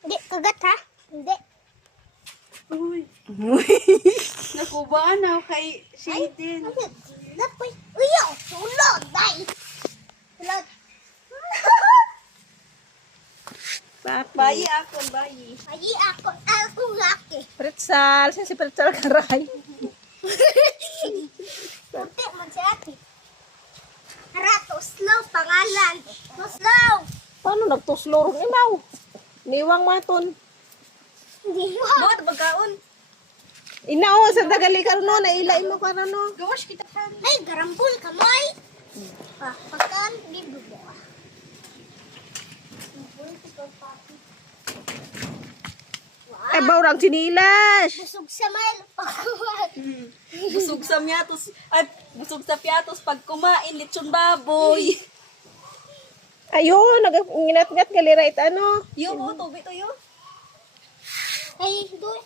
Hindi, kagat ha? Hindi. Uy. Nakuba na kay Shaden. Lapoy. Uyo, sulod, day. Sulod. Bayi ako, bayi. Ay, ako ngaki. Pritsal. Saan si Pritsal karay? Puti man si ate. Harato, slow, pangalan. Slow. Paano nagtuslorong imaw? Niwang maton. Hindi mo. Bawat bagkaon. Inao sa dagali ka no, nailay mo ka no. Gawas kita kan. Ay, garambul ka mo ay. Pagkaan, hindi bubo ka. Ay, bawrang sinilas. Busog sa mail. Pagkuhan. Busog sa miyatos. Ay, busog sa piatos. Pag kumain, lechon baboy. Ayun, nag-ingat-ngat galira ito ano. Yo, mo, tubig to yo. Ay, doon.